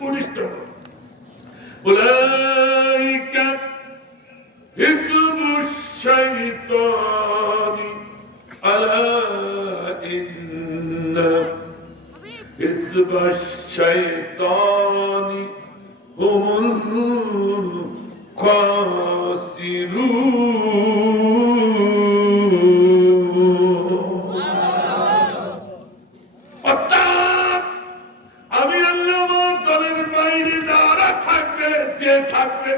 19 নম্বর উলাইকা হিজবুশ শাইতানি আলা ইন্না হিজবাশ শাইতানি হুমুল খাসিরুন। অর্থাৎ আমি আল্লাহ আমার দলের বাইরে যারা থাকবে, যে থাকবে,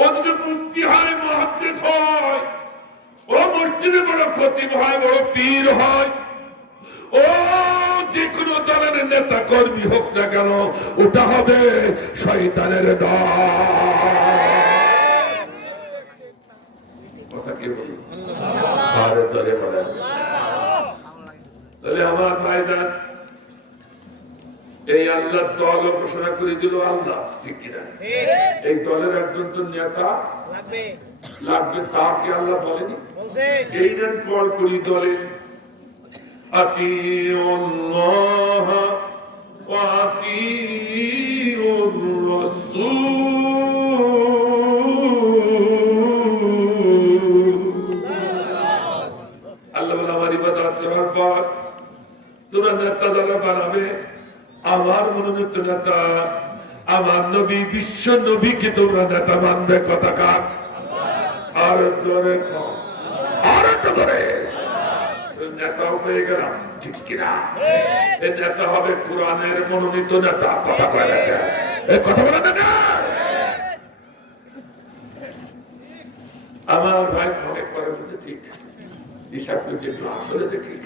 ও যদি মুক্তি হয়, মুহাদ্দিস হয়, ও মসজিদে বড় খতিব হয়, বড় পীর হয়, ও যে কোনো দলের নেতা কর্মী হোক না কেন, ওটা হবে শয়তানের দল। কথা কে বলল? আরে চলে বলেন। তাহলে আমার ভাইজান, এই আল্লাহর দল ঘোষণা করে দিল আল্লাহ, ঠিক কিনা? এই দলের একজন তো নেতা লাগবে, তাকে আল্লাহ বলেনি? এই জন্য কল করি দলে আতিউল্লাহ ওয়া আতিউর রাসূল। আল্লাহ বলে আমার ইবাদত করার পর তোমরা নেতা যারা বানাবে, আমার মনোনীত নেতা, আমার নবী, বিশ্ব নবীকে তোমরা নেতা মানবে। কথা কার? আর জোরে কও, আর একটু জোরে। নেতাও হয়ে গেলাম, ঠিক কিনা? এই নেতা হবে কোরআনের মনোনীত নেতা। কথা কয় না? এই কথা বলে না। আমার ভাই মনে করে বলতে ঠিক, হিসাব করতে আসলে ঠিক।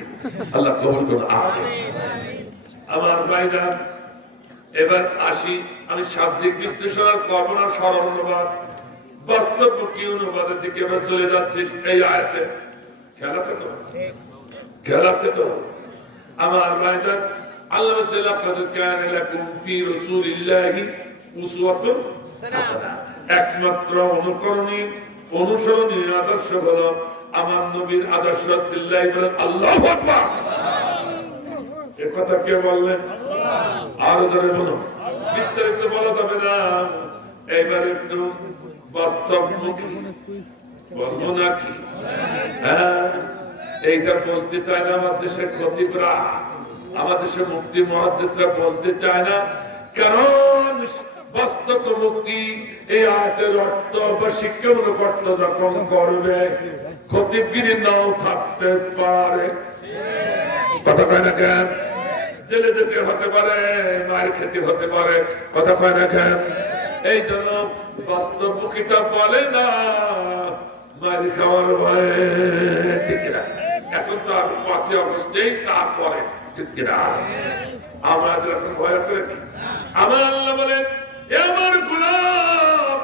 আল্লাহ কবুল করুন, আমিন। আমার ভাইজান, এবার আসি, আমি শাব্দিক বিশ্লেষণ আর করবো না, সরল অনুবাদ, বাস্তব কি অনুবাদের দিকে আমরা চলে যাচ্ছি। এই আয়াতে খেয়াল আছে তো? খেয়াল আছে তো? আমার ভাইজান, আল্লাহ বলেছে লাকাদ কানা লাকুম ফি রাসূলিল্লাহি উসওয়াতুন হাসানাহ। একমাত্র অনুকরণীয়, অনুসরণীয় আদর্শ হলো আমার নবীর আদর্শ। সিল্লাই বলেন আল্লাহু আকবার। এই কথা কে বললেন? আরো জোরে বলো। বিস্তারিত বলা যাবে না, এইবার একটু বাস্তবমুখী বলবো নাকি? হ্যাঁ, এইটা বলতে চায় না আমার দেশের খতিবরা, আমার দেশের মুফতি মুহাদ্দিসরা বলতে চায় না। কারণ বাস্তবমুখী এই আয়াতের অর্থ বা শিক্ষামূলক অর্থ যখন করবে, খতিবগিরি নাও থাকতে পারে। কথা কয় না কেন? জেলে যেতে হতে পারে, মায়ের খেতে হতে পারে। কথা কয় না কেন? এই জন্য বাস্তবমুখীটা বলে না মায়ের খাওয়ার ভয়ে, ঠিক না? এখন তো আর 5ই আগস্ট নেই, তারপরে, ঠিক কিনা? আমরা এখন ভয় আছে নাকি? আমার আল্লাহ বলেন, আমার গোলাম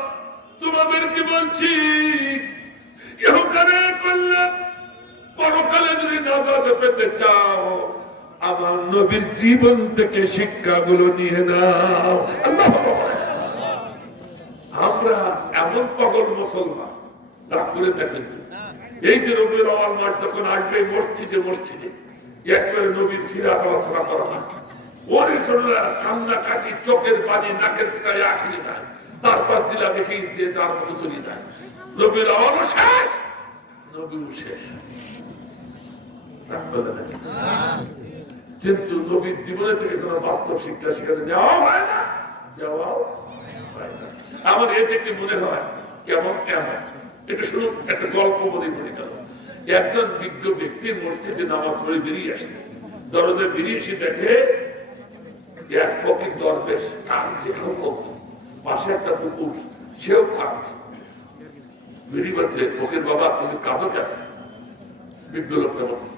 তোমাদেরকে বলছি, ইহকালে কল্যাণ, পরকালে যদি নাজাত পেতে চাও, আমার নবীর জীবন থেকে শিক্ষাগুলো নিয়ে নাও। আল্লাহ, আমরা এমন পাগল মুসলমান, রাগ করে দেখেন, এই যে রবিউল আউয়াল মাস যখন আসবে, মসজিদে মসজিদে একবারে নবীর সিরাত আলোচনা করা হয়। ওরে শোনা, কান্না কাটি, চোখের পানি, নাকের প্রায় আখরি নাই, তারপর জিলা দেখেই যে যার মতো চলে যায়। রবিউল আউয়ালও শেষ, নবীও শেষ। কিন্তু নবীর জীবনে থেকে কোন বাস্তব শিক্ষা শিখাতে দেওয়া হয় না, দেওয়া হয় না। আমার এ থেকে মনে হয় কেমন কেমন, এটা শুধু একটা গল্প বলে মনে গেল। একজন বিজ্ঞ ব্যক্তি মসজিদে নামাজ পড়ে বেরিয়ে আসছে, দরজায় বেরিয়ে এসে দেখে এক ফকির দরবেশ কাঁদছে, পাশে একটা কুকুর, সেও কাঁদছে। বেরিয়ে বলছে, ফকির বাবা তুমি কাঁদো কেন? বিজ্ঞ লোকটা বলছে,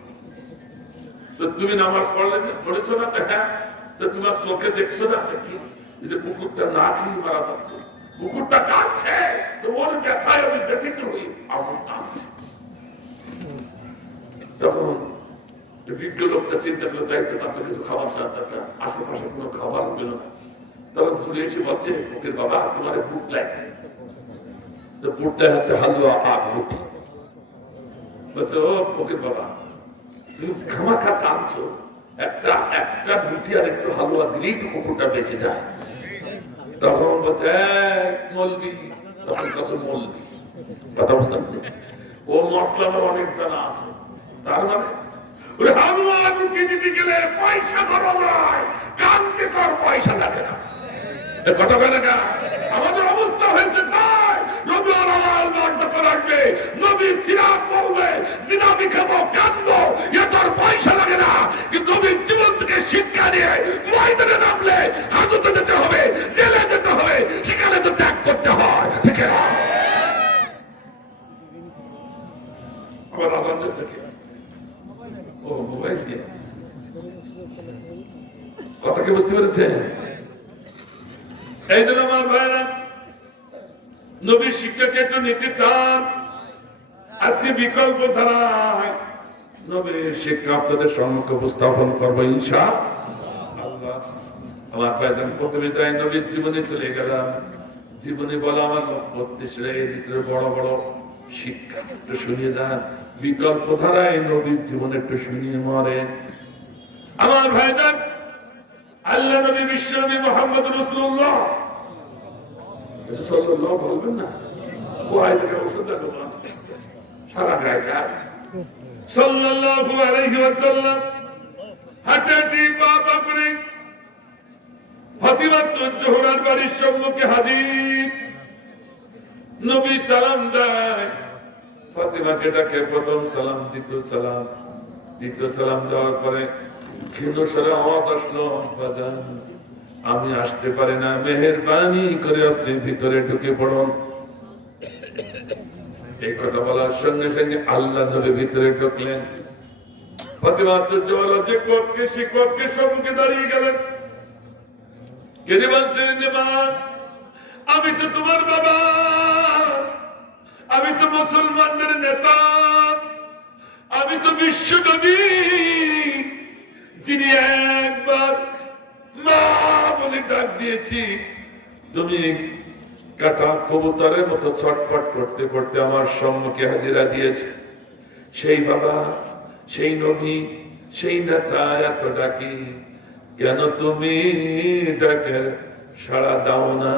তো তুমি নামাজ পড়েছো না? হ্যাঁ। তো তোমার চোখে দেখছো না কি যে কুকুরটা না খেয়ে মারা যাচ্ছে? কুকুরটা কাঁদছে, তো ওর ব্যথায় আমি ব্যথিত হই, আমার কাঁদছে। তখন বিজ্ঞ লোকটা চিন্তা করে, দায়িত্ব তার তো কিছু খাবার দরকার, আশেপাশে কোনো খাবার পেল না। তখন ঘুরে এসে বলছে, ফকির বাবা তোমার বুট লাগবে। তো বুটটা হচ্ছে হালুয়া আর রুটি। বলছে, ও ফকির বাবা তুমি খামাখা কাঁদছো, একটা রুটি আর একটু হালুয়া দিলেই তো কুকুরটা বেঁচে যায়। তখন বলছে মৌলবি, তখন কাছে মৌলবি কথা বলতাম, ও মশলা অনেক জানা আছে, তার মানে ওরে হালুয়া রুটি দিতে গেলে পয়সা খরচ হয়, কানতে তোর পয়সা লাগে না, কথা বলে না। আমাদের অবস্থা হয়েছে তাই, নবী আলাল নাটক রাখবে, নবী সিরাত বলবে, জিনাবি খাবো কাঁদবো, এ তোর পয়সা লাগে না। কিন্তু নবীর জীবন থেকে শিক্ষা নিয়ে ময়দানে নামলে হাজতে যেতে হবে, জেলে যেতে হবে, সেখানে তো ত্যাগ করতে হয়, ঠিক না? আবার আদান দিচ্ছে কি? ও মোবাইল দিয়ে কথা কি বুঝতে পেরেছেন? এই জন্য আমার ভাইরা নবীর শিক্ষাকে একটু নিতে চান, আজকে বিকল্প ধারায় নবীর শিক্ষা আপনাদের সম্মুখে উপস্থাপন করবো ইনশাআল্লাহ। আমার ভাইজান প্রথমে যাই নবীর জীবনে চলে গেলাম, জীবনে বলা আমার লক্ষ্য এর ভিতরে বড় বড় শিক্ষা একটু শুনিয়ে যান, বিকল্প ধারায় নবীর জীবনে একটু শুনিয়ে মরে। আমার ভাইজান আল্লাহ নবী বিশ্ব নবী মুহাম্মদ রাসূলুল্লাহ সাল্লাল্লাহু বলবেন না, ওয়াই থেকে ওষুধ দেবো সারা গায়ে কাজ সাল্লাল্লাহু আলাইহি ওয়াসাল্লাম হাঁটাটি পা পা করে ফাতিমাতুজ জোহরার বাড়ির সম্মুখে হাজির। নবী সালাম দেয়, ফাতিমাকে ডাকে, প্রথম সালাম, দ্বিতীয় সালাম, দ্বিতীয় সালাম দেওয়ার পরে ক্ষীণ স্বরে আওয়াজ আসলো, বাজান আমি আসতে পারি না, মেহেরবানি করে আপনি ভিতরে ঢুকে পড়ুন। এই কথা বলার সঙ্গে সঙ্গে আল্লাহ নবী ভিতরে ঢুকলেন। ফাতিমা যে কক্ষে সে কক্ষে সম্মুখে দাঁড়িয়ে গেলেন, কেঁদে বলছেন, মা আমি তো তোমার বাবা, আমি তো মুসলমানদের নেতা, আমি তো বিশ্ব নবী, যিনি একবার মা বলে ডাক দিয়েছি, তুমি কাটা কবুতরের মতো ছটফট করতে করতে আমার সম্মুখে হাজিরা দিয়েছে। সেই বাবা, সেই নবী, সেই নেতা এত ডাকি, কেন তুমি ডাকে সাড়া দাও না?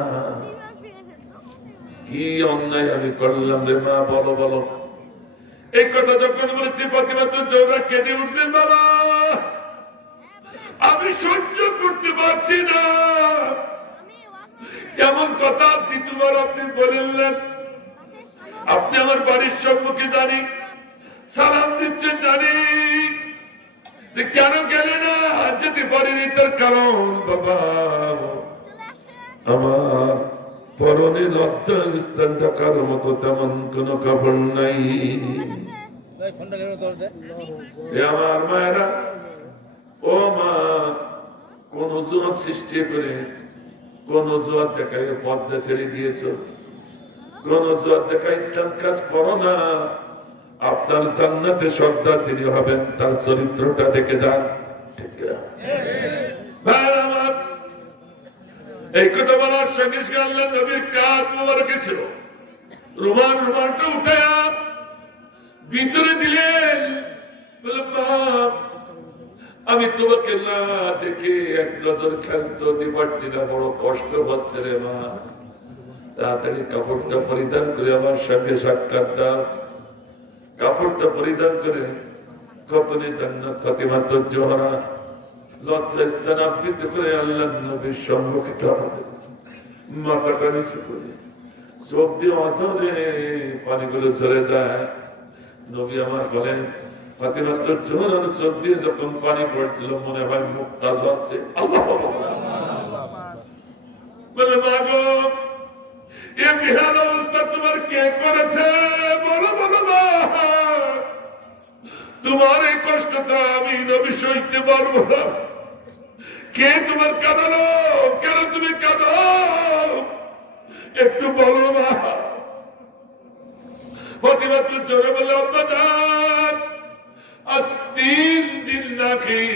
কি অন্যায় আমি করলাম রে মা, বলো বলো। এই কথা যখন বলেছি ফাতিমাতুজ জোহরা কেঁদে উঠলেন, বাবা আমি সহ্য করতে পারছি না, এমন কথা দ্বিতীয়বার আপনি বললেন। আপনি আমার বাড়ির সম্মুখে জানি, সালাম দিচ্ছেন জানি, কেন গেলে না? যেতে পারিনি তার কারণ বাবা আমার পরনে লজ্জা স্থান ঢাকার মতো তেমন কোন কাপড় নাই। আমার মায়েরা, ও মা, কোন অজুহাত সৃষ্টি করে, কোন অজুহাত দেখায় পর্দা ছেড়ে দিয়েছ, কোন অজুহাত দেখায় ইসলাম কাজ করো না। আপনার জান্নাতে সর্দার তিনি হবেন, তার চরিত্রটা দেখে যান, ঠিক না? এই কথা বলার সঙ্গে সঙ্গে আল্লাহ নবীর কাঁধ মোবারকে ছিল, রুমালটা উঠে ভিতরে দিলেন। আমি তোমাকে না দেখে এক নজর খেলতে দিতে পারছি না, বড় কষ্ট হচ্ছে রে মা, তাড়াতাড়ি কাপড়টা পরিধান করে আমার সঙ্গে সাক্ষাৎ দাও। কাপড়টা পরিধান করে খতনে জান্নাত ফাতিমাতুজ জোহরা লজ্জা স্থান আবৃত করে আল্লাহ নবীর সম্মুখে দাঁড়ালেন, মাথাটা নিচু করে, চোখ দিয়ে অঝরে পানিগুলো ঝরে যায়। নবী আমার বলেন, ফাতিমাতুজ জোহরার চোখ দিয়ে যখন পানি পড়ছিল মনে হয় মুক্তা ঝরছে। আল্লাহ বলে, মা গো, এ বিহার অবস্থা তোমার কে করেছে? বলো বলো মা, তোমার এই কষ্টটা আমি নবী সইতে পারবো না। কে তোমার কাঁদালো? কেন তুমি কাঁদো? একটু বলো মা। ফাতিমাতুজ জোহরা বলে, আব্বা জান, আজ 3 দিন না খেয়ে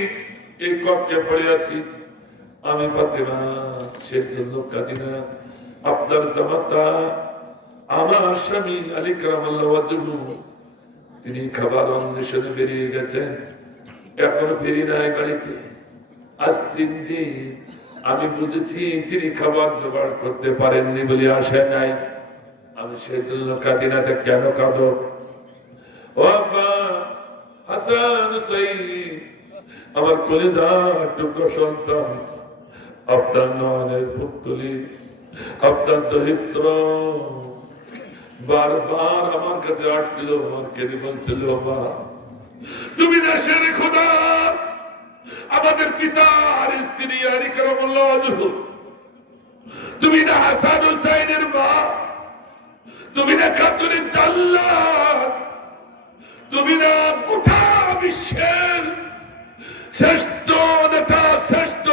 এই কক্ষে পড়ে আছি আমি ফাতিমা, সেজন্য কাঁদি না। আপনার জামাতা আমার স্বামী আলী কারামাল্লাহু ওয়াজহুহু তিনি খাবার অন্বেষণে বেরিয়ে গেছেন, এখনো ফিরি নাই বাড়িতে। আজ 3 দিন আমি বুঝেছি তিনি খাবার জোগাড় করতে পারেননি বলে আসে নাই। আমি সেই জন্য কাঁদি না। কেন কাঁদো? ও আব্বা, হাসান হুসাইন, আমার কলিজার টুকরো সন্তান, আপনার নয়নের পুত্তলি, আপনার দরিদ্র বারবার আমার কাছে আসছিল, আমার কেঁদে বলছিল, মা তুমি দেশের খোদা, আমাদের পিতা আর স্ত্রী আরিকারামুল্লাহ ওয়াজহ, তুমি না হাসান হুসাইনের মা, তুমি না খাতুনে জান্নাত, তুমি না গোটা বিশ্বের শ্রেষ্ঠ নেতা, শ্রেষ্ঠ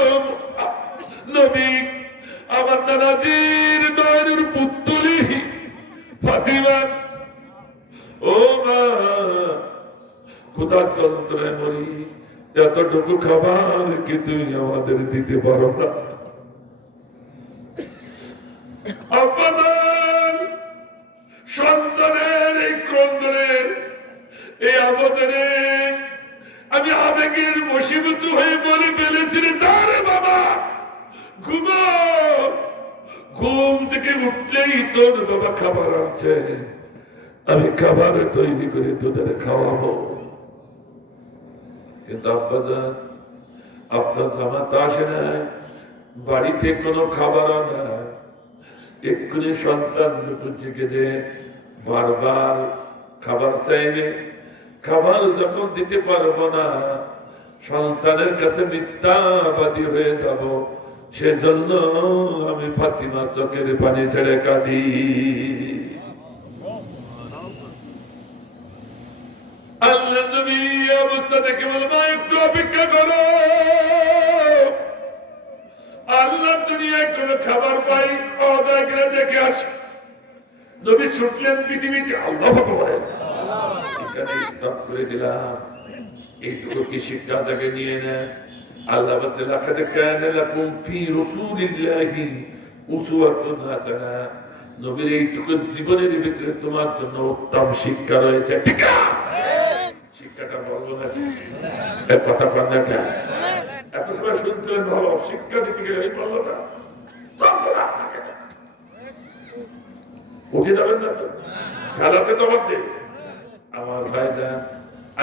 নবী, আমার নানাজির নয়নের পুত্তলি ফাতিমা। ও মা, ক্ষুধার যন্ত্রণায় মরি, এতটুকু খাবার কি তুমি আমাদের দিতে পারো না? আপনার সন্তানের এই ক্রন্দনের, এই আবেদনে আমি আবেগের বশীভূত হয়ে বলে ফেলেছি, যারে বাবা ঘুমো, ঘুম থেকে উঠলেই তোর বাবা খাবার আছে, আমি খাবার তৈরি করে তোদের খাওয়াবো। কিন্তু আব্বাজান, আপনার জামাতা আসে না, বাড়িতে কোনো খাবার না, এক্ষুনি সন্তান দুটো থেকে যে বারবার খাবার চাইবে, খাবার যখন দিতে পারবো না, সন্তানের কাছে মিথ্যাবাদী হয়ে যাব, সেজন্য আমি ফাতিমা চোখের পানি ছেড়ে কাঁদি। আল্লাহ নবী অবস্থা দেখে বলবো, একটু অপেক্ষা করো, আল্লাহ দুনিয়ায় কোনো খাবার পাই অদায় করে দেখে আসে। নবী ছুটলেন পৃথিবীতে, আল্লাহ বলেন এখানে স্টপ করে দিলাম, এইটুকু কি শিক্ষা তাকে নিয়ে নেয়। আল্লাহ বলছে, লাকাদ কানা লাকুম ফি রাসূলিল্লাহি উসওয়াতুন হাসানাহ, নবীর এইটুকু জীবনের ভিতরে তোমার জন্য উত্তম শিক্ষা রয়েছে। ঠিক আছে, শিক্ষাটা বলবো না, এর কথা কন না কেন? এত সময় শুনছিলেন, ভালো শিক্ষা দিতে গেলে এই বললো না, তখন আর থাকে না, উঠে যাবেন না তো, খেয়াল আছে তোমার দিকে। আমার ভাইজান,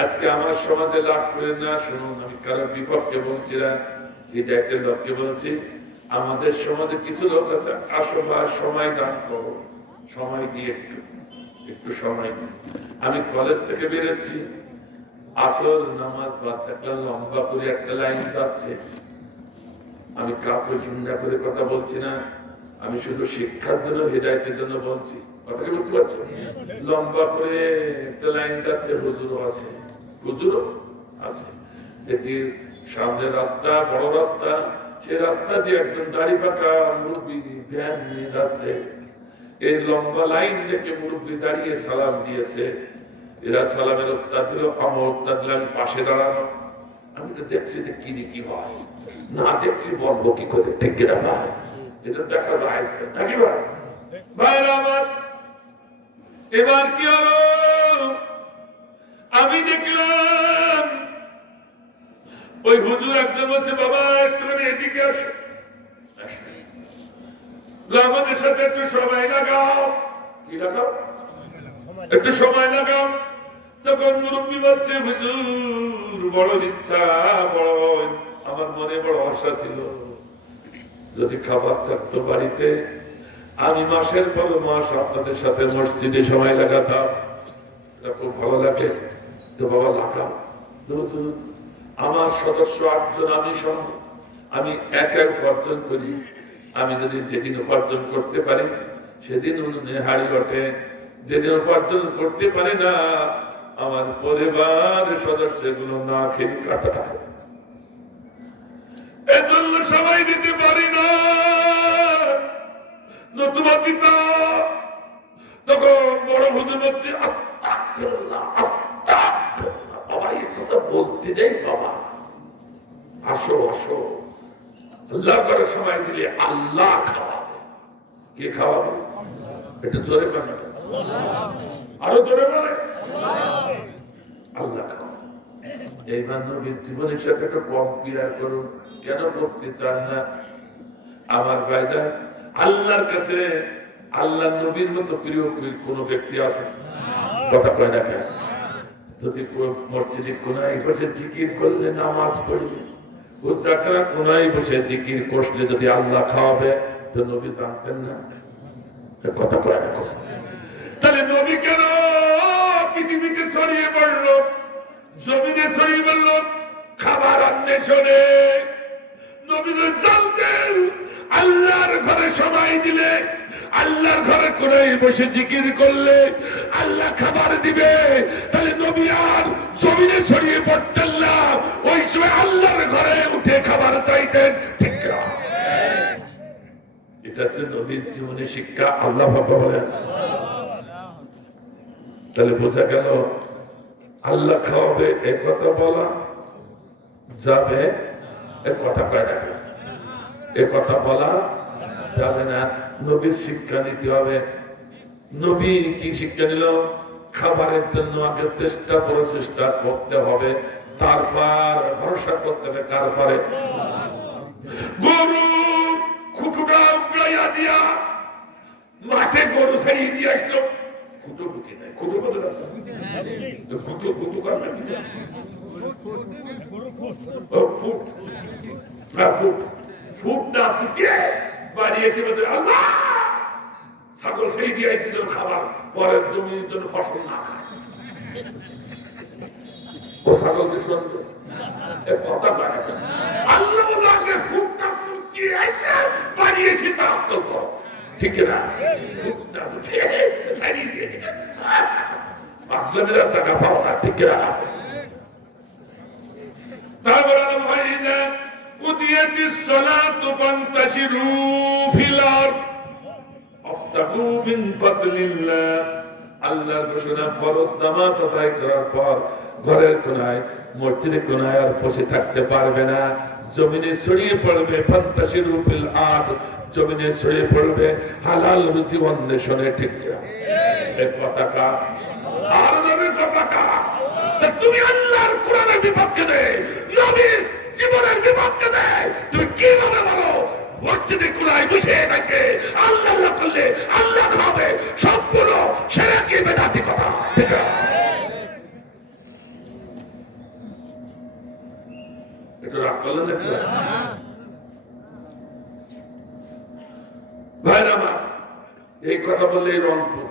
আজকে আমার সমাজে লাভ করেন না, শুনুন, আমি কারোর বিপক্ষে বলছি না, হিদায়াতের লোককে বলছি। আমাদের সমাজে কিছু লোক আছে, আসো বা সময় দান করো, সময় দিয়ে একটু সময় দিই। আমি কলেজ থেকে বেরোচ্ছি, আসর নামাজ বাদ দেখলাম লম্বা করে একটা লাইন যাচ্ছে। আমি কাউকে চিন্তা করে কথা বলছি না, আমি শুধু শিক্ষার জন্য, হিদায়াতের জন্য বলছি। কথাটা বুঝতে পারছো? লম্বা করে একটা লাইন যাচ্ছে, হুজুরও আছে, হুজুরও আছে, দেখি সামনে রাস্তা, বড় রাস্তা, সে রাস্তা দিয়ে একজন দাড়ি পাকা মুরব্বী ভ্যান নিয়ে যাচ্ছে। এই লম্বা লাইন দেখে মুরব্বী দাঁড়িয়ে সালাম দিয়েছে, এরা সালামের উত্তর দিল, আমার উত্তর দিলাম, পাশে দাঁড়ানো। আমি তো দেখছি যে কি হয়, না দেখলে বলবো কি করে, ঠিক কিনা ভাই? এটা দেখা যায় নাকি ভাই? ভাইরা আমার, এবার কি হলো, আমি দেখলাম ওই হুজুর একজন বলছে, বাবা একটুখানি এদিকে আসো, আমাদের সাথে একটু সময় লাগাও। কি লাগাও? একটু সময় লাগাও। তখন মুরব্বী বলছে, হুজুর বড় ইচ্ছা, বড় আমার মনে বড় আশা ছিল, যদি খাবার থাকতো বাড়িতে, আমি মাসের পর মাস আপনাদের সাথে মসজিদে সময় লাগাতাম, এটা খুব ভালো লাগে। তো বাবা লাগাও। আমার সদস্য 8 জন, আমি এক উপার্জন করি, আমি যদি যেদিন উপার্জন করতে পারি সেদিন উনুনে হাড়ি ওঠে, যেদিন উপার্জন করতে পারি না, আমার পরিবার সদস্যগুলো না খেয়ে কাটা, এজন্য সবাই দিতে পারি না। নতুবা পিতা তখন বড় হুজুর বলছে, আস্তাগফিরুল্লাহ, আস্তাগফিরুল্লাহ, বাবা এই কথা বলতে নেই, বাবা আসো আসো, আল্লাহ করে সময় দিলে আল্লাহ খাওয়াবে। কে খাওয়াবে? এটা জোরে বলে, আরো জোরে বলে, আল্লাহ খাওয়াবে। এই নবীর জীবনের সাথে একটু কম্পেয়ার করুন, কেন করতে চান না? আমার ভাইরা, আল্লাহর কাছে আল্লাহ নবীর মতো প্রিয় কোন ব্যক্তি আছে? কথা কয় না কেন? যদি মসজিদে কোনায় বসে জিকির করলে, নামাজ পড়লে, হুজরাখানা কোনায় বসে জিকির করলে যদি আল্লাহ খাওয়াবে, তো নবী জানতেন না? কথা কয় না? তাহলে নবী কেন পৃথিবীতে ছড়িয়ে পড়লো, জমিনে ছড়িয়ে পড়লো খাবার অন্বেষণে? নবী জানতেন আল্লাহর ঘরে সময় দিলে, আল্লাহর ঘরে কোনায় বসে জিকির করলে আল্লাহ খাবার দিবে। তাহলে নবী আর জমিনে ছড়িয়ে পড়তেন না, ওই সময় আল্লাহর ঘরে উঠে খাবার চাইতেন। ঠিক না? এটা হচ্ছে নবীর জীবনে শিক্ষা। আল্লাহ বলেন, তাহলে বোঝা গেল আল্লাহ খাওয়াবে এ কথা বলা যাবে, এ কথা কয় না, এ কথা বলা যাবে না। নবীর শিক্ষা নিতে হবে। নবী কি শিক্ষা নিল? খাবারের জন্য আগে চেষ্টা করতে হবে, তারপর ভরসা করতে হবে কার পরে? গরু খুঁটুটা উগড়াইয়া দিয়া মাঠে গরু ছাড়িয়ে দিয়ে আসলো, খুঁটো ঢুকে নাই। খুঁটো কত খুঁটো করবে ফুট না ফুটিয়ে বাড়ি এসে বলছে আল্লাহ ছাগল ছেড়ে দিয়ে আসছে যেন খাবার পরের জমির জন্য ফসল না খায়। ও ছাগলকে শুনছে কথা পারে আল্লাহ ফুটটা ফুটিয়ে আসে বাড়ি এসে তা আক্কল কর। ঠিক না? ফুটটা ফুটিয়ে ছাড়িয়ে দিয়েছে আপনাদের টাকা পাও না। ঠিক না? তারপরে ভাইরা কুদিয়াতিস সালাতু ফান্তাশিরু ফিল আরদ ওয়াবতাগু মিন ফাদলিল্লাহ। আল্লাহর ঘোষণা ফরজ নামাজ আদায় করার পর ঘরের কোনায়, মসজিদের কোনায় আর বসে থাকতে পারবে না, জমিনে ছড়িয়ে পড়বে। ফান্তাশিরু ফিল আরদ, জমিনে ছড়িয়ে পড়বে হালাল রুজি অন্বেষণে। ঠিক না? এই পতাকা আর নবীর পতাকা। তুমি আল্লাহর কোরআনের বিপক্ষে দেয়, নবীর জীবনের বিপক্ষে দেয়, তুমি কিভাবে বলো মসজিদে কোনায় বসে থাকে আল্লাহ আল্লাহ করলে আল্লাহ খাবে? সম্পূর্ণ শিরকি বেদাতি কথা। ঠিক আছে? এটা রাগ করলেন একটু? ভাইরা আমার, এই কথা বললে রংপুর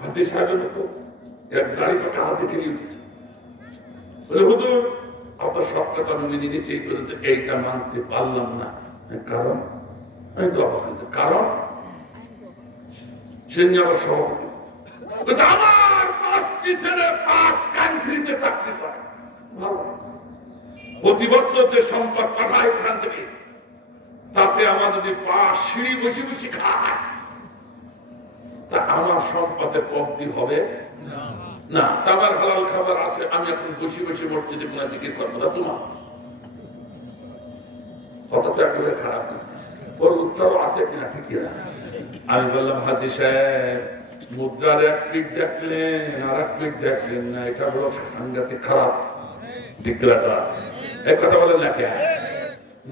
হাজি সাহেবের মতো এক গাড়ি পাকা হাতে খেলে উঠেছে, বলে হুজুর আপনার সব কথা আমি মেনে নিয়েছি, এইটা মানতে পারলাম না। কারণ আমি তো অবাক হয়েছি। কারণ সে আমার সভাপতি, আমার 5টি ছেলে 5 কান্ট্রিতে চাকরি করে, ভালো প্রতি বছর যে সম্পদ পাঠায় এখান থেকে, তাতে আমার যদি 5 সিঁড়ি বসে বসে খায়, তা আমার সম্পদের কমতি হবে না। আমার হালাল খাবার আছে, আমি এখন বসে বসে মসজিদে কোন জিকির করবো না। তোমার কথা তো একেবারে খারাপ না, ওর উত্তরও আছে কিনা? ঠিক না? আমি বললাম হাজি সাহেব মুদ্রার এক পিক দেখলেন আর এক পিক দেখলেন না, এটা বড় সাংঘাতিক খারাপ। ঠিক না? এক কথা বলেন না কেন?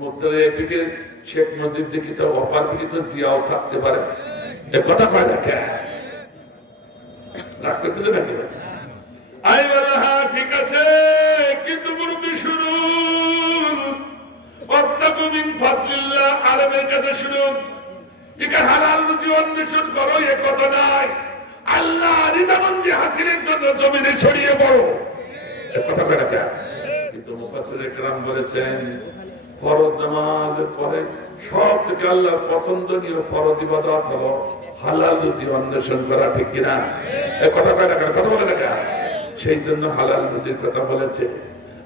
মুদ্রার এক পিকে শেখ মুজিব দেখেছে, অপার পিকে তো জিয়াও থাকতে পারে। এক কথা কয় না কেন? রাগ করতে দেবেন কি? আমি বললাম হ্যাঁ ঠিক আছে, কিন্তু মুরব্বী শুনুন, ওয়াবতাগু মিন ফাদলিল্লাহ, আলেমের কাছে শুনুন, এখানে হালাল রুজি অন্বেষণ করো এ কথা নাই। আল্লাহ রিজামন্দি হাসিলের জন্য জমিনে ছড়িয়ে পড়ো, এ কথা কয় না কেন? কিন্তু মুফাসসিরে কেরাম বলেছেন ফরজ নামাজের পরে সব থেকে আল্লাহর পছন্দনীয় ফরজ ইবাদত হলো হালাল রুজি অন্বেষণ করা। ঠিক কিনা? এ কথা কয় না কেন? কথা বলে না কেন? সেই জন্য হালাল রুজির কথা বলেছে।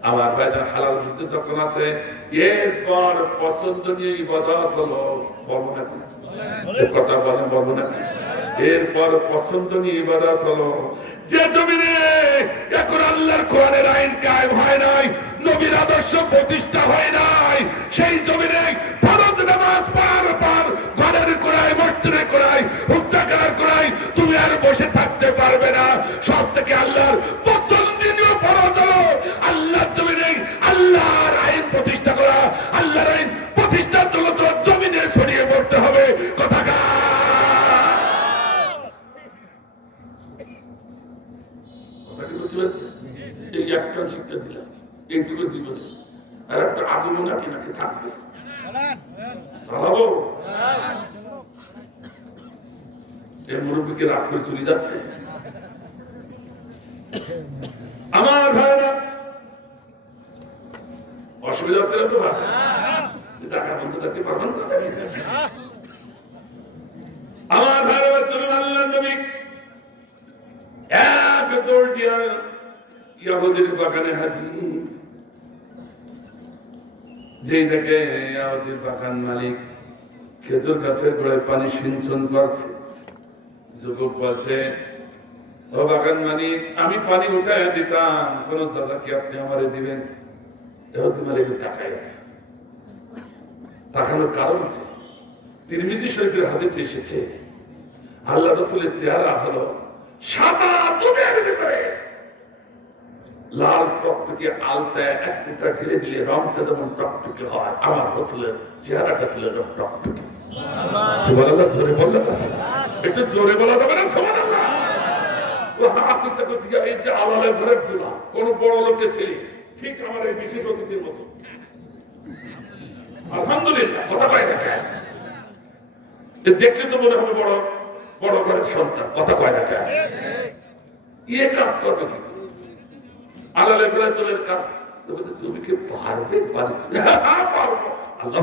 আমার ভাইরা, হালাল রুজি যখন আছে, এরপর পছন্দনীয় ইবাদত হলো, বলবো না কিনা? কথা বলেন, বলবো না? এরপর পছন্দনীয় ইবাদত হলো যে জমিনে এখন আল্লাহর কোরআনের আইন কায়েম হয় নাই, নবীর আদর্শ প্রতিষ্ঠা হয় নাই, সেই জমিনে ফরজ নামাজ পার ঘরের কোরআয়, মসজিদের কোরআয়, হুজ্জাগার কোরআয় তুমি আর বসে থাকতে পারবে না। সব থেকে আল্লাহর পছন্দনীয় ফরজ হলো আল্লাহর জমিনে আল্লাহর আইন প্রতিষ্ঠা করা। আল্লাহর আইন প্রতিষ্ঠার জন্য জমি হবে কথা বুঝতে পারছি। এই একটা শিক্ষা দিলাম এইটুকু জীবনে, আর একটা আগুন নাকি নাকি থাকবে চালাবো। এই মুরব্বীকে রাত করে চলে যাচ্ছে। আমার ভাইরা অসুবিধা হচ্ছে না তো ভাই? জায়গা বলতে যাচ্ছে পারবেন না? আমার ভাইরা চলুন আল্লাহ নবী এক দৌড় দিয়া ইয়াহুদের বাগানে হাজির। যেই দেখে ইয়াহুদের বাগান মালিক খেজুর গাছের গোড়ায় পানি সিঞ্চন করছে। যুবক বলছে, ও বাগান মালিক, আমি পানি উঠায় দিতাম, কোন দাদা কি আপনি আমারে দিবেন? ইহুদি মালিক টাকায় আছে। তাকানোর কারণ আছে, তিরমিজি শরীফের হাদিসে এসেছে আল্লাহ রাসূলের চেহারা হলো সাদা দুধের ভিতরে লাল টকটকে আলতায় এক ফুটা ঢেলে দিলে রংটা যেমন টকটকে হয়, আমার রাসূলের চেহারাটা ছিল টকটকে। সুবহানাল্লাহ, জোরে বললেন না? একটু জোরে বলা যাবে না? সুবহানাল্লাহ। ও হাত তুলতে করছি, এই যে আলালের ঘরের দুলা, কোন বড় লোকের ছেলে, ঠিক আমার এই বিশেষ অতিথির মতো। আলহামদুলিল্লাহ, কথা কয় না কেন? দেখলে তো মনে হবে বড় বড় ঘরের সন্তান, কথা কয় না কেন? ইয়ে কাজ করবে কি আলালের ঘরে তোলের কাজ? তুমি কি পারবে? পারবো। আল্লাহ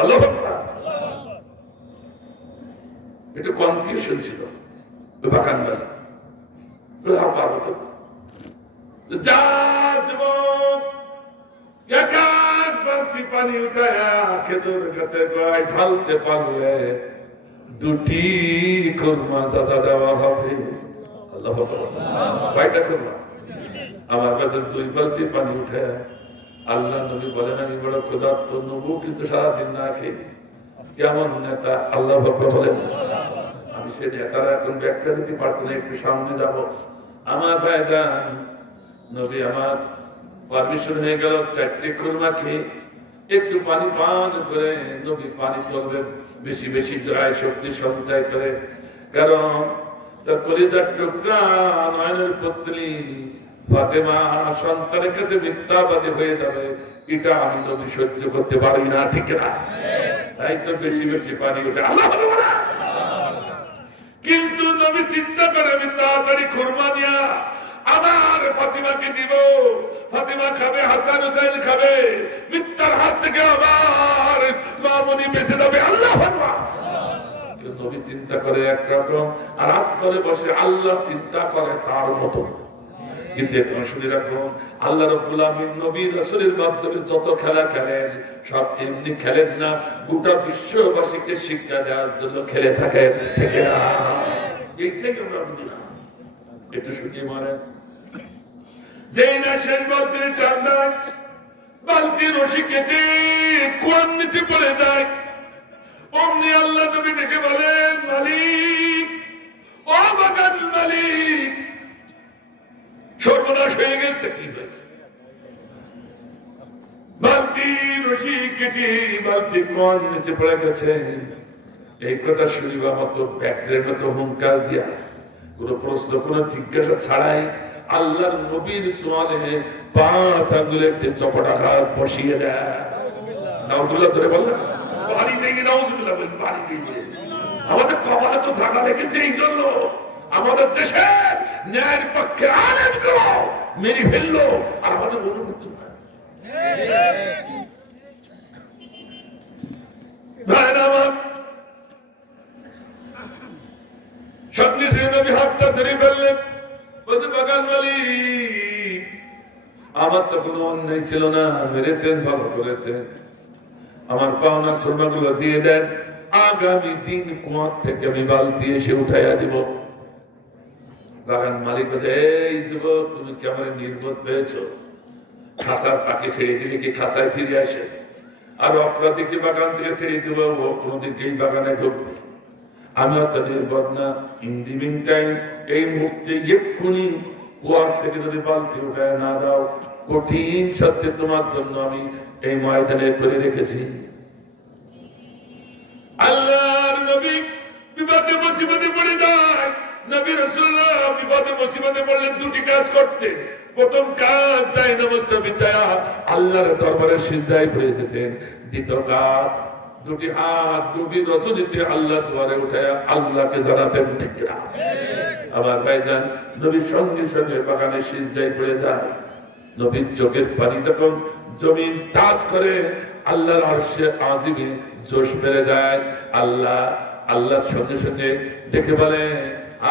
আল্লাহ একটু কনফিউশন ছিল বাগান বাড়ি। পারবো তো যা যুবক এক বালতি পানি উঠায়া খেজুর গাছের গোড়ায় ঢালতে পারলে 2টি খুরমা সাজা দেওয়া হবে। আল্লাহ কয়টা খুরমা? আমার কাছে 2 বালতি পানি উঠে আল্লাহ নবী বলেন, আমি বড় ক্ষুধার্ত, নবু কিন্তু সারাদিন না খেয়ে কেমন নেতা। আল্লাহ বলেন, আমি সে নেতারা এখন ব্যাখ্যা দিতে পারছি না, একটু সামনে যাব। আমার ভাই যান, নবী আমার পারমিশন হয়ে গেল 4টি খুরমা খেয়ে একটু পানি পান করে নবী পানি চলবে বেশি বেশি যায়, শক্তি সঞ্চয় করে। কারণ তার কলিজার টুকরা নয়নের পুত্রী ফাতেমা সন্তানের কাছে মিথ্যাবাদী হয়ে যাবে, এটা আমি নবী সহ্য করতে পারি না, ঠিক না? তাই তো বেশি বেশি পানি উঠে। আল্লাহ কিন্তু নবী চিন্তা করে, আমি তাড়াতাড়ি খুরমা দিয়া আমার ফাতিমাকে দিব, ফাতিমা খাবে, হাসান হুসাইন খাবে, মিথ্যার হাত থেকে আমার মামুনি বেঁচে যাবে। আল্লাহ নবী চিন্তা করে একরকম, আর আসমানে বসে আল্লাহ চিন্তা করে তার মতো। কিন্তু এখন শুনে রাখুন, আল্লাহ রাব্বুল আমিন নবী রাসূলের মাধ্যমে যত খেলা খেলেন সব এমনি খেলেন না, গোটা বিশ্ববাসীকে শিক্ষা দেওয়ার জন্য খেলে থাকেন, ঠিক না? এইটাই আমরা বুঝি না। একটু শুনিয়ে মারেন, যেই না শেষ বালতির ঠান্ডা বালতি রশি কেটে কুয়ার নিচে পড়ে যায়, অমনি আল্লাহ নবী দেখে বলেন, মালিক, ও বাগান মালিক, সর্বনাশ হয়ে গেছে। কি হয়েছে? বালতি রশি কেটে বালতি কুয়ার নিচে পড়ে গেছে। এই কথা শুনিবা মতো ব্যাকরের মতো হুঙ্কার দিয়া কোনো প্রশ্ন কোনো জিজ্ঞাসা ছাড়াই আল্লাহর নবীর সোয়ালে 5 আঙ্গুলের চপটাঘাত বসিয়ে দেয়। নাউজুবিল্লাহ ধরে বললেন, বাড়ি থেকে নাউজুবিল্লাহ বলেন, বাড়ি থেকে। আমাদের কপালে তো ঝাঁকা লেগেছে, এই জন্য আমাদের দেশের ন্যায়ের পক্ষে আলেমগুলো মেরে ফেললো, আর আমাদের অনুভূতি স্বপ্নে সে নবী হাতটা ধরে ফেললেন, বলতে, বাগান মালিক, আমার তো কোনো অন্যায় ছিল না, মেরেছেন, ভালো করেছেন, আমার পাওনা খুরমাগুলো দিয়ে দেন, আগামী দিন কুয়ার থেকে আমি বালতি এসে উঠাইয়া দিব। বাগান মালিক বলছে, এই যুবক, তুমি কি আমার নির্বোধ পেয়েছো? খাঁচার পাখি ছেড়ে দিলে কি খাঁচায় ফিরে আসে? আর অপরাধীকে বাগান থেকে ছেড়ে দিব, ও কোনদিকেই বাগানে ঢুকবে। আমি অত নির্বোধ না। ইন দি মিন টাইম, এই মুহূর্তে এক্ষুনি কুয়ার থেকে যদি বালতি উঠায় না দাও, কঠিন শাস্তি তোমার জন্য আমি এই ময়দানে করে রেখেছি। নবী বিপদে মুসিবতে পড়ে যায়, নবী রাসূলুল্লাহ বিপদে মুসিবতে পড়লে দুটি কাজ করতেন। প্রথম কাজ যায় নামাজটা বিছায়া আল্লাহর দরবারে সিজদায় পড়ে যেতেন। দ্বিতীয় কাজ দুটি হাত গভীর রজনীতে আল্লাহর দুয়ারে উঠায়া আল্লাহকে জানাতেন, ঠিক না? আমার ভাইজান নবীর সঙ্গে সঙ্গে বাগানে সিজদায় পড়ে যায়। নবীর চোখের পানি যখন জমিন টাচ করে আল্লাহর আরশে আজিমে জোশ বেড়ে যায়। আল্লাহর সঙ্গে সঙ্গে দেখে বলে,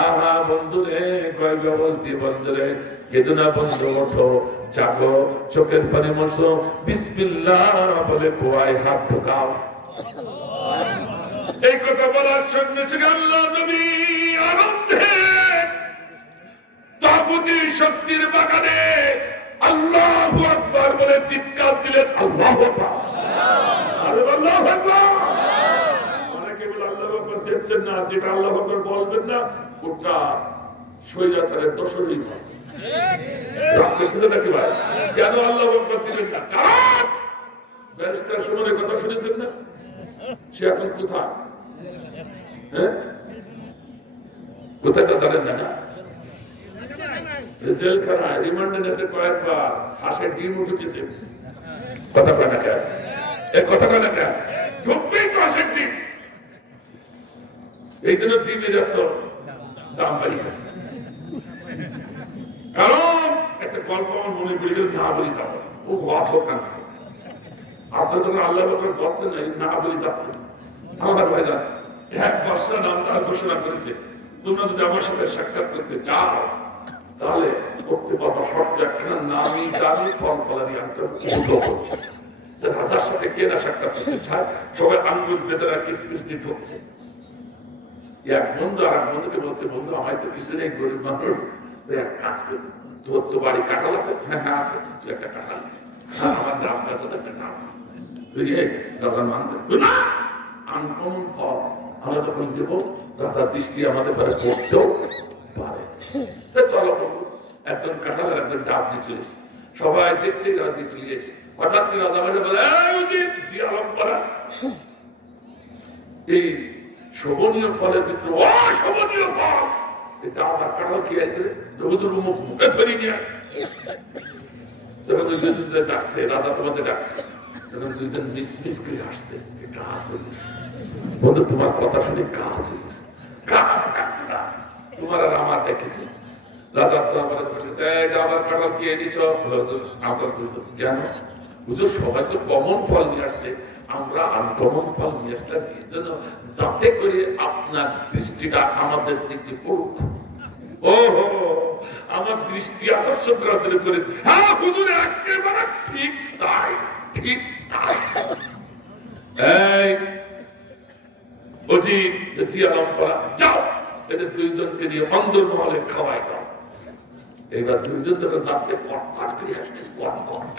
আহা বন্ধুরে, কয় ব্যবস্থা দিয়ে বন্ধুরে, কেঁদো না বন্ধু, ওঠো, জাগো, চোখের পানি মোছো, বিসমিল্লাহ বলে কুয়ায় হাত ঢোকাও। এই কথা বলার সঙ্গে সঙ্গে আল্লাহ নবী আনন্দে তাগুতি শক্তির বাগানে আল্লাহু আকবার বলে চিৎকার দিলেন। আল্লাহু আকবার, আরে আল্লাহু আকবার। অনেকে বলে আল্লাহু আকবার দেখছেন না, যেটা আল্লাহু আকবার বলবেন না ওটা স্বৈরাচারের দোষরই হয়। রাখতে শুনে নাকি ভাই, কেন আল্লাহু আকবার দিলেন না? কারণ ব্যারিস্টার সুমনের কথা শুনেছেন না, সে এখন কোথায়? হ্যাঁ, কোথায় তা জানেন না? জেলখানায় রিমান্ডে নেছে কয়েকবার, হাসে ডিম উঠেছে। কথা কয় না কেন? কথা কয় না কেন? ঢুকবেই তো হাসের ডিম। এই জন্য ডিমের এত দাম বাড়ি গেছে। কারণ একটা গল্প আমার মনে পড়ে গেল, না বলি যাবো, ও ওয়াজ হোক না। আপনার যখন আল্লাহ বলছেন না বলি যাচ্ছে, আমার ভাইরা এক বর্ষা নামটা ঘোষণা করেছে, তোমরা যদি আমার সাথে সাক্ষাৎ করতে চাও তাহলে করতে পারবো শর্ত একখানা, নামই জানি ফল ফলানি হাজার সাথে কে না সাক্ষাৎ করতে চায়, সবাই আঙ্গুল বেদনা কিসমিস নিয়ে ঢুকছে। এক বন্ধু আর এক বন্ধুকে বলছে, বন্ধু আমার তো কিছু নেই, গরিব মানুষ, এক কাজ করি, তোর তো বাড়ি কাঁঠাল আছে? হ্যাঁ হ্যাঁ আছে, তুই একটা কাঁঠাল, আমার দাম গাছ একটা নাম, তুই দাদার মানবে না, আনকমন ফল আমরা যখন দেবো রাজার দৃষ্টি আমাদের পরে পড়তেও পারে। চলো একজন কাঁঠালের একজন ডাব দিয়ে চলিস, সবাই দেখছে রাজা দিয়ে চলিস। হঠাৎ রাজা বলে, জি আলম করা এই শোভনীয় ফলের ভিতরে অশোভনীয় ফল, এটা আমার কাঁঠাল খেয়ে মুখ মুখে ধরি নিয়ে তখন দুজন ডাকছে, রাজা তোমাদের ডাকছে, তখন দুজন মিস করে আসছে, কাজ হয়েছে বন্ধু, তোমার কথা শুনে কাজ হয়েছে, তোমার আর আমার দেখেছি। রাজা আমার কাঁঠাল কে এনেছ? কেন বুঝো, সবাই তো কমন ফল নিয়ে আসছে, আমরা আনকমন ফল নিয়ে আসলাম এই জন্য যাতে করে আপনার দৃষ্টিটা আমাদের দিকে পড়ুক। ও হো, আমার দৃষ্টি আকর্ষণ করার জন্য করেছে। হ্যাঁ হুজুর, একেবারে ঠিক তাই, ঠিক তাই। এই অজিব জিয়ালাম করা, যাও এদের দুইজনকে নিয়ে অন্দর মহলে খাওয়াই দাও। এইবার দুইজন যখন যাচ্ছে, কটকট করে আসছে, কটকট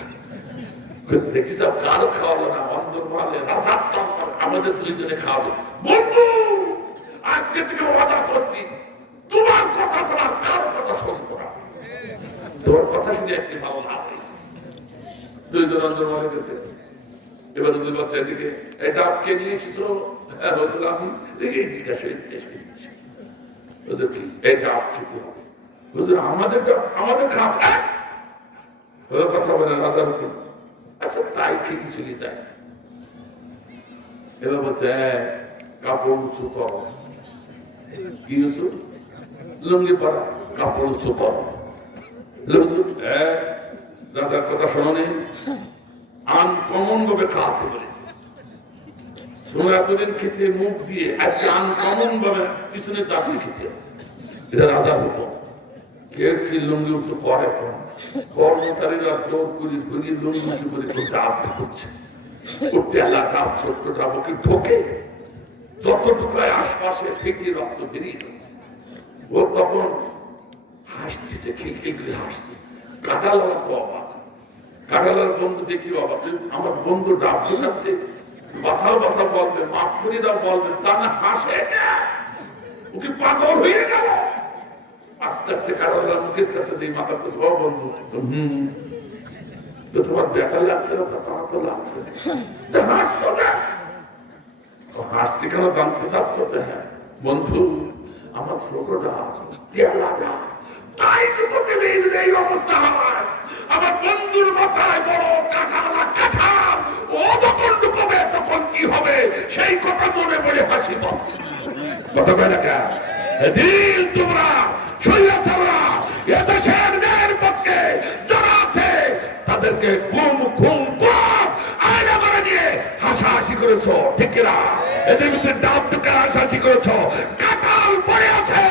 দেখি যাও, কারো খাওয়াবো না, অন্দর মহলে রাজার আমাদের দুইজনে খাওয়াবো। বন্ধু, আজকে থেকে ওয়াদা করছি, তোমার কথা ছাড়া কারো কথা শুনবো না। তোমার কথা শুনে আজকে ভালো লাভ হয়েছে। দুইজন অন্দর মহলে গেছে। এবার দুই বছর এদিকে এটা আপকে নিয়ে এসেছিল, আমি জিজ্ঞাসা এটা আপ খেতে হবে, আমাদের খাওয়া কথা বলে রাজার উপর। আচ্ছা তাই ঠিকই চলি, তাই। এবার বলছে কাপড় উঁচু করো, কি উঁচু? লুঙ্গি পরা, কাপড় উঁচু করো। রাজার কথা শোনো নেই, আনকমন ভাবে খাওয়াতে বলেছে। তোমরা এতদিন খেতে মুখ দিয়ে, আজকে আনকমন ভাবে পিছনে দাঁড়িয়ে খেতে। এটা রাজার হুকুম। কেউ কি লুঙ্গি উঁচু করে? কর্মচারীরা জোর করে ঘুরিয়ে লুঙ্গি উঁচু করে ডাব করছে, ডাব ছোট্ট ডাব কি ঢোকে, যতটুকু আশপাশে ফেটে রক্ত বেরিয়ে যাচ্ছে। ও তখন হাসতেছে, খিলখিল করে হাসছে। কাঁটালার অবাক, কাঁটালার বন্ধু দেখি অবাক, আমার বন্ধু ডাব ঢোকাচ্ছে, বাসাও বাসা বলবে, মাফ করে দাও বলবে, তা না হাসে, ওকে পাগল হয়ে গেল। আস্তে আস্তে কাঁটালার মুখের কাছে দিয়ে মাথা করছে, ও বন্ধু তো তোমার বেকার লাগছে না? আমার তো লাগছে, হাসছো না। হাসছি কেন জানতে চাচ্ছ? হ্যাঁ বন্ধু, আমার ছোটটা পেয়ালাটা তাই এই অবস্থা হয়। আমার বন্ধুর মাথায় বড় কাঁঠালা কাঁঠাল, ও যখন ঢুকবে তখন কি হবে সেই কথা মনে মনে হাসি পাচ্ছে। কথা কয় না কেন? দিল তোমরা শৈলাচাররা এদেশের ন্যায়ের পক্ষে যারা আছে তাদেরকে ঘুম ঘুম আয়না করে দিয়ে হাসাহাসি করেছ, ঠিক না? এদের ভিতরে ডাব ঢুকে হাসাহাসি করেছ। কাঁঠাল পড়ে আছে,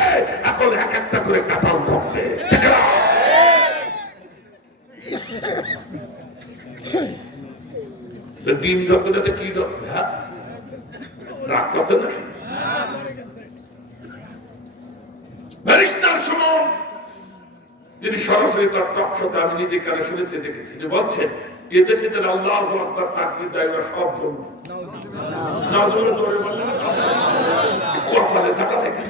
এখন এক একটা করে কাঁঠাল ঢুকবে, ঠিক না? ডিম ঢুকবে কি ঢুকবে? হ্যাঁ রাগ করছে না? ব্যারিস্টার সুমন তিনি সরাসরি তার টকশোতে আমি নিজে কানে শুনেছি, দেখেছি, যে বলছেন এদেশে যারা আল্লাহু আকবার তাকবীর দেয় ওরা সব জঙ্গি। নাউজুবিল্লাহ জোরে বললেন না? কপালে থাকা দেখি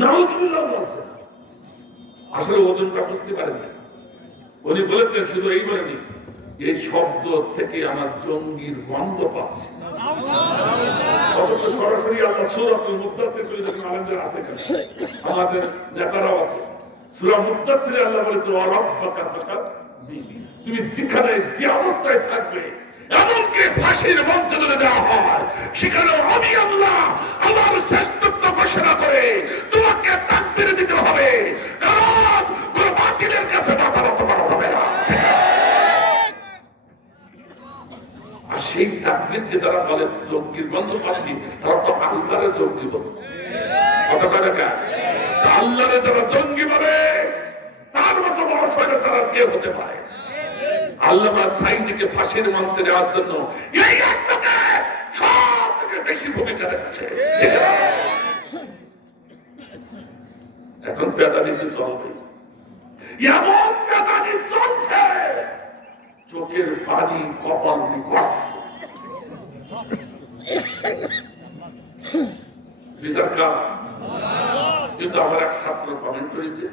নাউজুবিল্লাহ বলছেন। আসলে ওজনটা বুঝতে পারেননি। উনি বলেছেন শুধু এই বলেনি, এই শব্দ থেকে আমার জঙ্গির গন্ধ পাচ্ছে। অবশ্য সরাসরি আল্লাহ সূরাতুল মুদ্দাসসির করে যখন আলেমদের আছে কেন, আমাদের নেতারাও আছে, সূরা মুদ্দাসসিরে আল্লাহ বলেছে ওয়া রাব্বাকা ফাকাব্বির, তুমি যেখানে যে অবস্থায় থাকবে, এমনকি ফাঁসির মঞ্চে যদি দেওয়া হয় সেখানে আমি আল্লাহ আমার শ্রেষ্ঠত্ব ঘোষণা করে তোমাকে তাকবীর দিতে হবে, কারণ কোন বাতিলের কাছে মাথা নত করা হবে না। আর সেই তাকবীরকে যারা বলে জঙ্গির গন্ধ পাচ্ছি, তারা তো আল্লাহরে জঙ্গি বলে। কথা কয় না কেন? আল্লাহরে যারা জঙ্গি বলে তার মতো বড় স্বৈরাচার আর কে হতে পারে? আল্লামা সাঈদীকে ফাঁসির মঞ্চে দেওয়ার জন্য এই অ্যাডভোকেট সব থেকে বেশি ভূমিকা রেখেছে। এখন পেদানিতে চলবে, এমন পেদানি চলছে চোখের পানি কপাল দিয়ে বিচারকার। কিন্তু আমার এক ছাত্র কমেন্ট করেছে,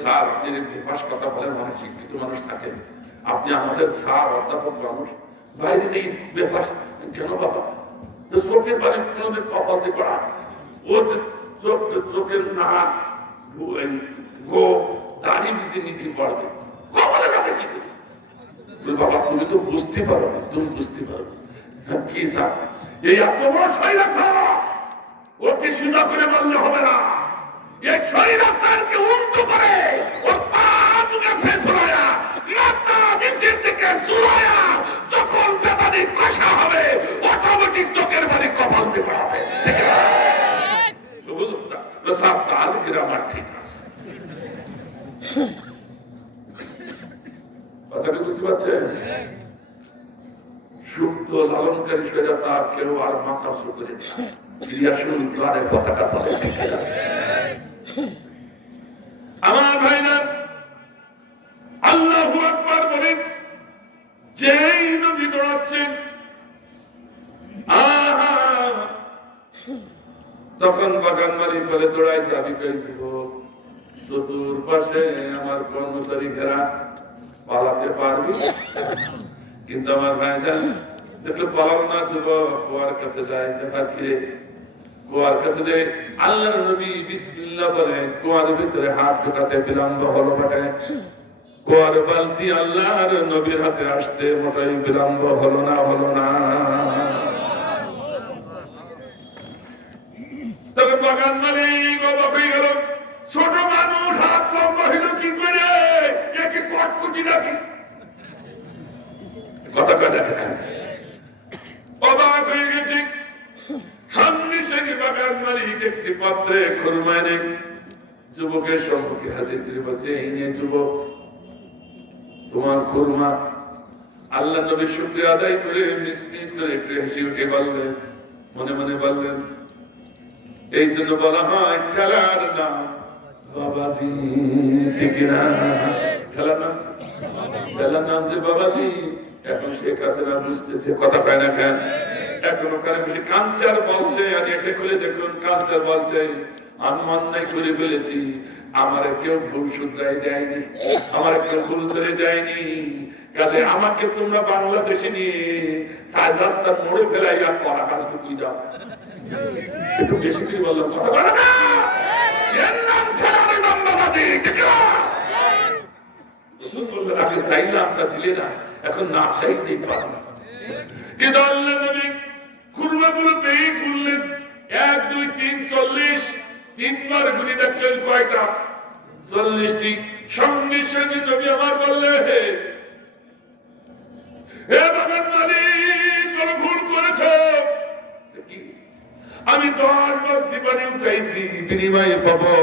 স্যার বেফাস কথা বলেন, অনেক শিক্ষিত মানুষ থাকেন, আপনি আমাদের স্যার অধ্যাপক মানুষ, বাইরে নেই বেফাস কেন বাবা? তো চোখের পানি কোনোদিন কপাল দিয়ে পড়া, ও চোখের না গো দাড়ি দিতে নিচে পড়বে, কপালে যাবে কি করে? বাবা তুমি তো বুঝতে পারো না, তুমি বুঝতে পারো কি স্যার এই এত বড় স্বৈরাচার, ওকে সোজা করে বললে হবে না। এই স্বৈরাচারকে উল্টো করে ওর পা গেছে ঝুলায়া, মাথা নিচের দিকে ঝুলায়া যখন বেদানি কষা হবে অটোমেটিক চোখের বাড়ি কপাল দিয়ে হবে। স্যার তার গ্রামার ঠিক আছে, কথাটা বুঝতে পারছেন? সুপ্ত লালনকারী স্বৈরাচার কেউ আর মাথা উঁচু করে না, ক্রিয়াশীল প্রাণের পতাকা তলে ঠিক আছে। আমার ভাইরা আল্লাহু আকবার বলে যেই নবী দৌড়াচ্ছেন, তখন বাগান মালিক বলে দৌড়াই যাবি কইছিল, চতুর্পাশে আমার কর্মচারী ঘেরা, পালাতে পারবি? কিন্তু আমার ভাইজান দেখলে পালাবো না, যুবক কুয়ার কাছে যায়, দেখার ফিরে কুয়ার কাছে যে আল্লাহর নবী বিসমিল্লাহ বলে কুয়ার ভিতরে হাত ঢোকাতে বিলম্ব হলো বটে, কুয়ার বালতি আল্লাহর নবীর হাতে আসতে মোটেই বিলম্ব হলো না, হলো না। তবে বাগান মালিক অবাক হয়ে গেল, ছোট মানুষ হাত লম্বা হইল কি করে, একে কটকুটি নাকি? কথা কথা অবাক হয়ে গেছে। সামনে থেকে বাগান মালিক একটি পাত্রে খুরমা এনে যুবকের সম্মুখে হাজির করে বলছে, এই নিয়ে যুবক তোমার খুরমা। আল্লাহ নবীর শুকরিয়া আদায় করে মিসমিস করে একটু হেসে উঠে বললেন, মনে মনে বললেন, এই জন্য বলা হয় খেলার নাম বাবাজি, ঠিক না? খেলার নাম যে বাবাজি। এখন সে কাছে না বুঝতেছে, কথা পায় না কেন? এখন ওখানে বসে কাঁদছে আর বলছে, আর এসে করে দেখুন কাঁদছে আর বলছে, আমি অন্যায় করে ফেলেছি, আমার কেউ ভুল শুধরাই দেয়নি, আমার কেউ ভুল ধরে দেয়নি, কাজে আমাকে তোমরা বাংলাদেশে নিয়ে চার রাস্তার মোড়ে ফেলাইয়া করা কাজ ঢুকিয়ে দাও। একটু বেশি করে বললাম, কথা বলে না এর নাম ছাড়ার নাম্বাবাদী আগে চাইলাম তা দিলে না, এখন না চাইতেই পারো না। কিন্তু আল্লাহ নবী খুরমাগুলো পেয়ে গুনলেন 1 2 3 40, 3বার গুলি দেখলেন কয়টা? 40টি। সঙ্গে সঙ্গে নবী আমার বললেন, হে বাবার মালিক, বড় ভুল করেছ। আমি 10 মূর্তি পানি উঠাইছি, বিনিময়ে পাবো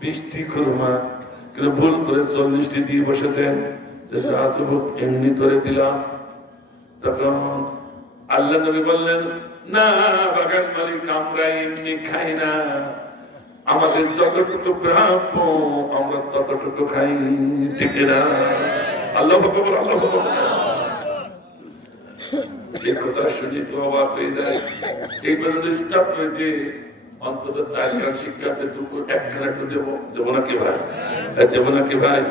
20টি খুরমা, কিন্তু ভুল করে 40টি দিয়ে বসেছেন। এমনি ধরে দিলাম। তখন আল্লাহ নবী বললেন, না বাগান মালিক, আমরা এমনি খাই না, আমাদের যতটুকু প্রাপ্য আমরা ততটুকু খাই, ঠিক না? আল্লাহ আকবার, আল্লাহ আকবার। এই কথা শুনে তো অবাক হয়ে যায়। এই পর্যন্ত স্টাফ হয়ে অন্তত 4 খান শিক্ষা আছে, দুপুর 1 খান একটু দেবো নাকি ভাই? দেবো নাকি ভাই?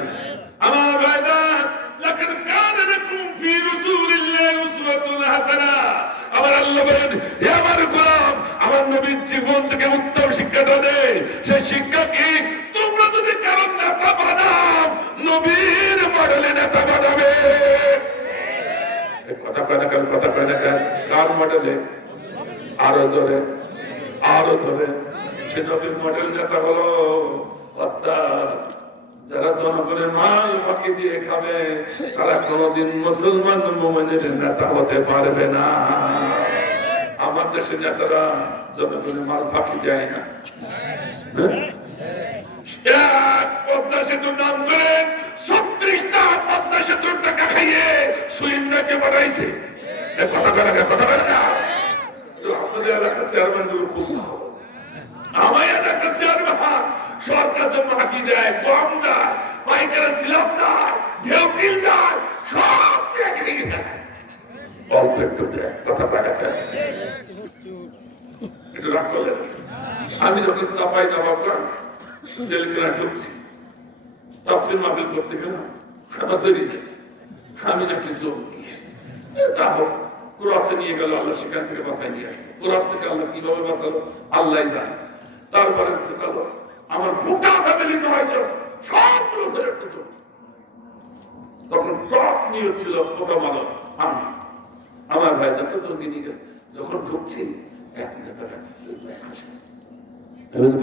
আমার ভাইজান, লাকাদ কানা লাকুম ফি রাসূলিল্লাহি উসওয়াতুন হাসানাহ। আমার আল্লাহ বলেন, হে আমার গোলাম, আমার নবীর জীবন থেকে উত্তম শিক্ষাটা দে। সেই শিক্ষা কি? তোমরা যদি কারণ নেতা বানাও, নবীর মডেলে নেতা বানাবে। কথা কয় না কেন? কথা কয় না কেন? কার মডেলে? আরো ধরে, আরো ধরে। সে নবীর মডেল নেতা হলো অর্থাৎ যারা জনগণের মাল ফাঁকি দিয়ে খাবে, তারা কোনদিন মুসলমান মুমিনের নেতা হতে পারবে না। আমার দেশের নেতারা জনগণের মাল ফাঁকি দেয় না। পদ্মা সেতুর নাম করে 36টা পদ্মা সেতুর টাকা খাইয়ে সুইন্দাকে বাড়াইছে। কথা বলে না, কথা বলে না। আপনাদের এলাকার চেয়ারম্যান গুলো খুব ভালো। আমার এলাকার চেয়ারম্যান সরকার জন্য হাঁকি দেয়, গম দেয়, পাইকারা সিলাপ দেয়, ঢেউকিল দেয়, সব রেখে দেয়। অল্প একটু দেয়, কথা কয় না। একটু রাগ করলেন। আমি যখন চাপাই নবাবগঞ্জ জেলখানা ঢুকছি, তাফসীর মাহফিল করতে গেলাম, খানা তৈরি হয়েছে, আমি নাকি জমি যা হোক কুরাসে নিয়ে গেল, আল্লাহ সেখান থেকে বাঁচাই নিয়ে আসলো। কুরাস থেকে আল্লাহ কিভাবে বাঁচালো আল্লাহ জানে। তারপরে ঢুকালো, আমার গোটা ফ্যামিলি 9 জন সবগুলো ধরেছে। তখন টপ নিউজ ছিল প্রথম আলো, আমি আমার ভাই যত জমি নিয়ে গেল। যখন ঢুকছি এক নেতা কাছে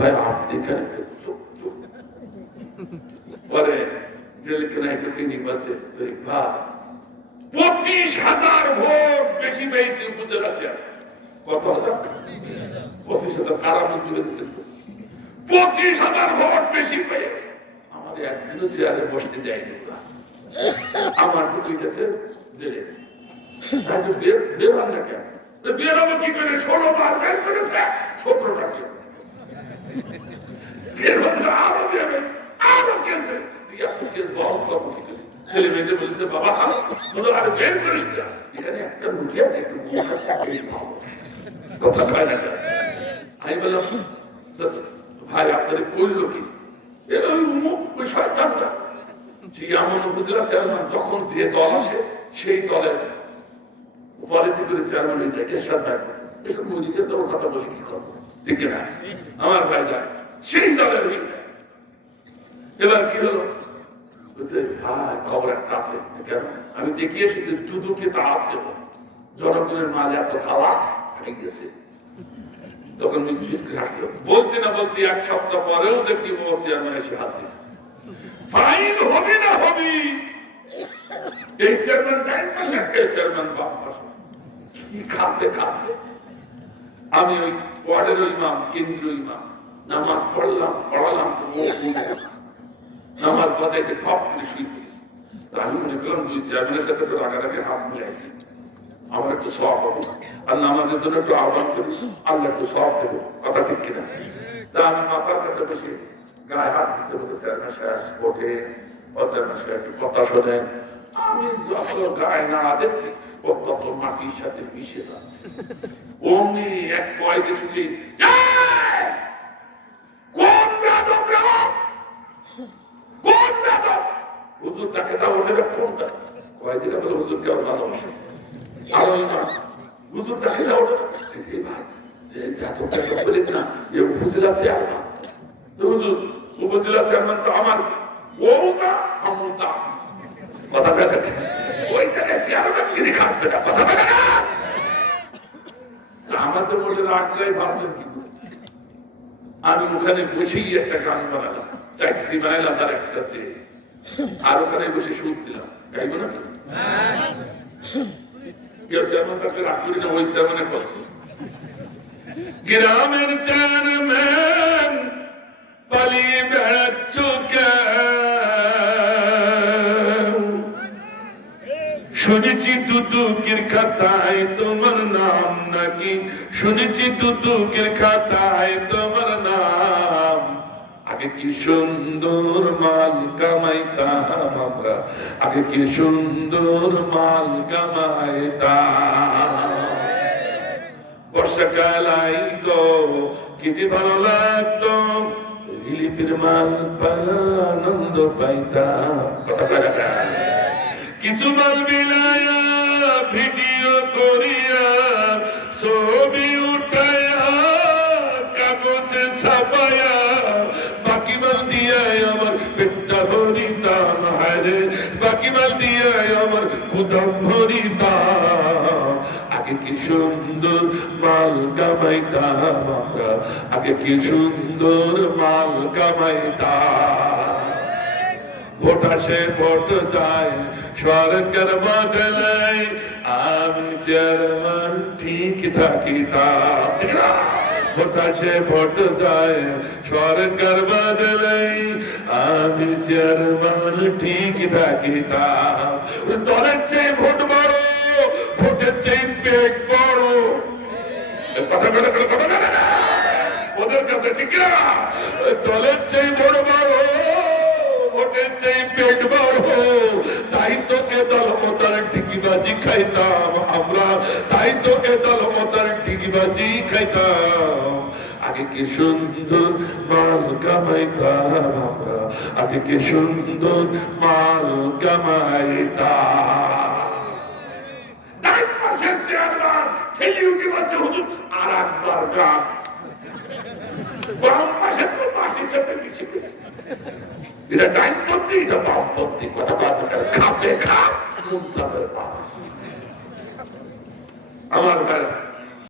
ভাই আপনি এখানে পরে জেলখানায় ঢুকে নিবাসে ভাই 25,000 ভোট বেশি পেয়েছে উপজেলা চেয়ার। কত হাজার? 25,000 কারা মঞ্জুর দিচ্ছেন। 25,000 ভোট বেশি পেয়ে আমাদের একদিনও চেয়ারে বসতে যায়নি। আমার ঢুকে গেছে জেলে। বের হন না কেন? বের হবো কি করে? 16 বার বের করেছে, 17টা কে বের হতে আরো দেবে, আরো কেন্দ্রে বল করবো কি করে? ছেলে মেয়েদের বলেছে, বাবা তোরা আরো বের করিস না, এখানে একটা মুঠিয়া একটু চাকরি পাবো। কথা কয় না কেন? আমি বললাম, ভাই আপনাদের করলো কি? ওই শয়তানটা ঠিক এমন উপজেলা চেয়ারম্যান যখন যে দল আসে সেই দলের পলিসি করে চেয়ারম্যান হয়ে যায়। এর সাথে এসব মুদিকে তো কথা বলে কি করবো, ঠিক না? আমার ভাই যায় সেই দলের হয়ে যায়। এবার কি হলো? ভাই খবর একটা আছে কেন? আমি দেখিয়ে এসেছি দুদুকে তা আছে, জনগণের মাল এত খাওয়া খাই গেছে। তখন মিসমিসকে হাসলো। বলতে না বলতে 1 সপ্তাহ পরেও দেখি ও চেয়ারম্যান এসে হাসিস। ফাইন হবে না হবি, এই চেয়ারম্যান 9%, এই চেয়ারম্যান 5%। কি খাতে খাতে আমি ওই ওয়ার্ডের ইমাম, কেন্দ্রীয় ইমাম, নামাজ পড়ালাম তো নামাজ পড়ে এসে খপ করে শুয়ে পড়েছি। আমি মনে করলাম 2 চেয়ারম্যানের সাথে তো রাগারাগি হাত মিলাইছি, আমার একটু সব হবে আর নামাজের জন্য একটু আহ্বান করি, আল্লাহ একটু সব দেবো। কথা ঠিক কিনা? তা আমি মাথার কাছে বসে গায়ে হাত দিতে বলতে চেয়ারম্যান সাহেব ওঠে, চেয়ারম্যান সাহেব একটু কথা শোনেন। আমি যত গায়ে না দেখছি ও তত মাটির সাথে মিশে যাচ্ছে। অমনি এক কয়েকে ছুটে, কোন বেয়াদব রে, কোন বেয়াদব? হুজুর তাকে দাও, ওদের কোন কয়েকদিন বলে হুজুরকে আমার ভালোবাসে আরো না হুজুর ডাকে যাও এই ভাই বলেন না যে উপজেলা চেয়ারম্যান হুজুর উপজেলা চেয়ারম্যান তো আমার ওটা আমতা কথা কথা ওইটাকে চেয়ারম্যান কিনে খাবে না কথা কথা আমাদের মধ্যে রাখলেই ভাবছেন কি আমি ওখানে বসেই একটা গান বানালাম চাকরি বানাইলাম তার একটা আর ওখানে বসে সুখ দিলাম গাইব না কেউ যেমন তাকে রাগ করি না ওই সেমনে করছে গ্রামের চেয়ারম্যান পালিয়ে বেড়াচ্ছ শুনেছি দুদুকের খাতায় তোমার নাম নাকি শুনেছি দুদুকের খাতায় তোমার নাম আগে কি সুন্দর মাল কামাইতাম আমরা আগে কি সুন্দর মাল কামাইতাম বর্ষাকাল আইতো কি যে ভালো লাগতো রিলিফের মাল আনন্দ পাইতাম কিছু মাল বিলায়া ভিডিও করিয়া ছবি উঠায়া কাগজে ছাপায়া বাকি মাল দিয়া আমার পেটটা ভরিতাম হায়রে বাকি মাল দিয়া আমার গুদাম ভরিতাম আগে কি সুন্দর মাল কামাইতাম আমরা আগে কি সুন্দর মাল কামাইতাম ভোট আসে ভোট যায় সরকার বদলাই আমি চেয়ারম্যান ঠিক থাকিতাম ভোট আসে ভোট যায় সরকার বদলাই আমি চেয়ারম্যান ঠিক থাকিতাম দলের চেয়ে ভোট বড় ভোটের চেয়ে পেট বড় কথা ওদের কাছে ঠিক না দলের চেয়ে ভোট বড় ভোটের চেয়ে পেট বড় তাই তোকে দলমতার টিকিবাজি খাইতাম আমরা তাই তোকে দলমতার টিকিবাজি খাইতাম আগে কি সুন্দর মাল কামাইতাম আমরা আগে কি সুন্দর মাল কামাইতাম ডান পাশের চেয়ারম্যান ঠেলি উঠে বলছে হুজুর আর একবার গান বাম পাশের তো পাশের সাথে মিশে গেছে এটা ডাইনপন্থী এটা বামপন্থী কথা বার্তা খাপে খাপ মুন্তাবের আমার ভাই